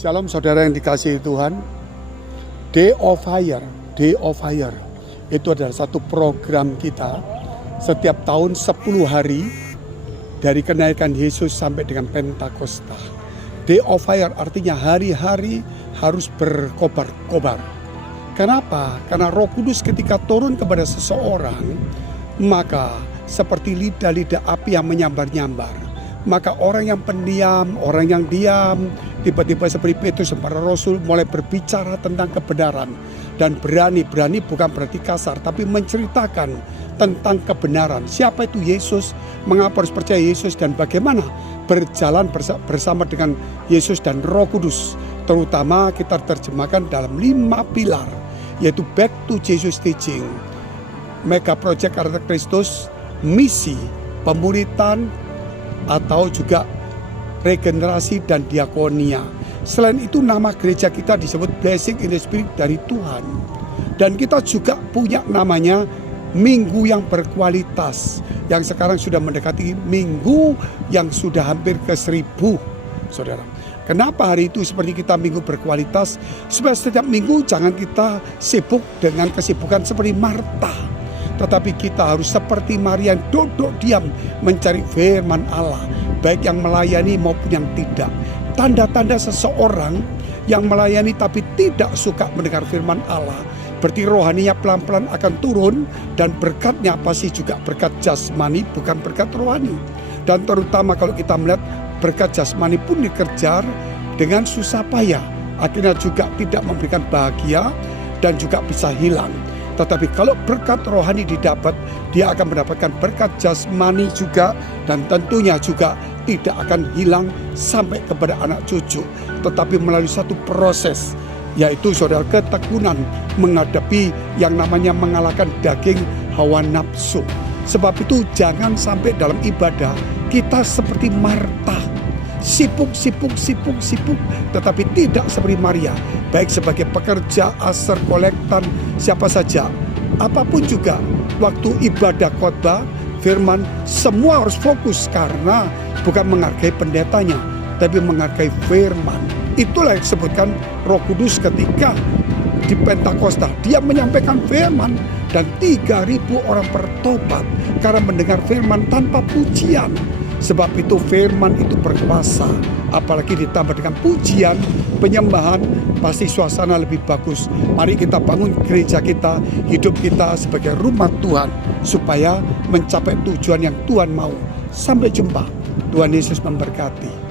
Shalom saudara yang dikasihi Tuhan. Day of Fire itu adalah satu program kita setiap tahun 10 hari dari kenaikan Yesus sampai dengan Pentakosta. Day of Fire artinya hari-hari harus berkobar-kobar. Kenapa? Karena Roh Kudus ketika turun kepada seseorang, maka seperti lidah-lidah api yang menyambar-nyambar. Maka orang yang pendiam, orang yang diam, tiba-tiba seperti Petrus para Rasul mulai berbicara tentang kebenaran. Dan berani bukan berarti kasar, tapi menceritakan tentang kebenaran. Siapa itu Yesus, mengapa harus percaya Yesus, dan bagaimana berjalan bersama dengan Yesus dan Roh Kudus. Terutama kita terjemahkan dalam 5 pilar, yaitu Back to Jesus Teaching, Mega Project Karakter Kristus, misi, pemuritan, atau juga regenerasi dan diakonia. Selain itu nama gereja kita disebut Blessing in the Spirit dari Tuhan. Dan kita juga punya namanya Minggu yang berkualitas, yang sekarang sudah mendekati minggu yang sudah hampir ke 1000, saudara. Kenapa hari itu seperti kita minggu berkualitas? Supaya setiap minggu jangan kita sibuk dengan kesibukan seperti Marta, tetapi kita harus seperti Maria yang duduk diam mencari firman Allah, baik yang melayani maupun yang tidak. Tanda-tanda seseorang yang melayani tapi tidak suka mendengar firman Allah, berarti rohaninya pelan-pelan akan turun, dan berkatnya pasti juga berkat jasmani, bukan berkat rohani. Dan terutama kalau kita melihat berkat jasmani pun dikejar dengan susah payah, akhirnya juga tidak memberikan bahagia dan juga bisa hilang. Tetapi kalau berkat rohani didapat, dia akan mendapatkan berkat jasmani juga, dan tentunya juga tidak akan hilang sampai kepada anak cucu. Tetapi melalui satu proses, yaitu saudara ketekunan menghadapi yang namanya mengalahkan daging hawa nafsu. Sebab itu jangan sampai dalam ibadah kita seperti Marta, sibuk, tetapi tidak seperti Maria, baik sebagai pekerja, aser, kolektan, siapa saja, apapun juga. Waktu ibadah khotbah, firman, semua harus fokus karena bukan menghargai pendetanya, tapi menghargai firman. Itulah yang disebutkan Roh Kudus ketika di Pentakosta. Dia menyampaikan firman dan 3.000 orang bertobat karena mendengar firman tanpa pujian. Sebab itu firman itu berkuasa, apalagi ditambah dengan pujian, penyembahan, pasti suasana lebih bagus. Mari kita bangun gereja kita, hidup kita sebagai rumah Tuhan, supaya mencapai tujuan yang Tuhan mau. Sampai jumpa. Tuhan Yesus memberkati.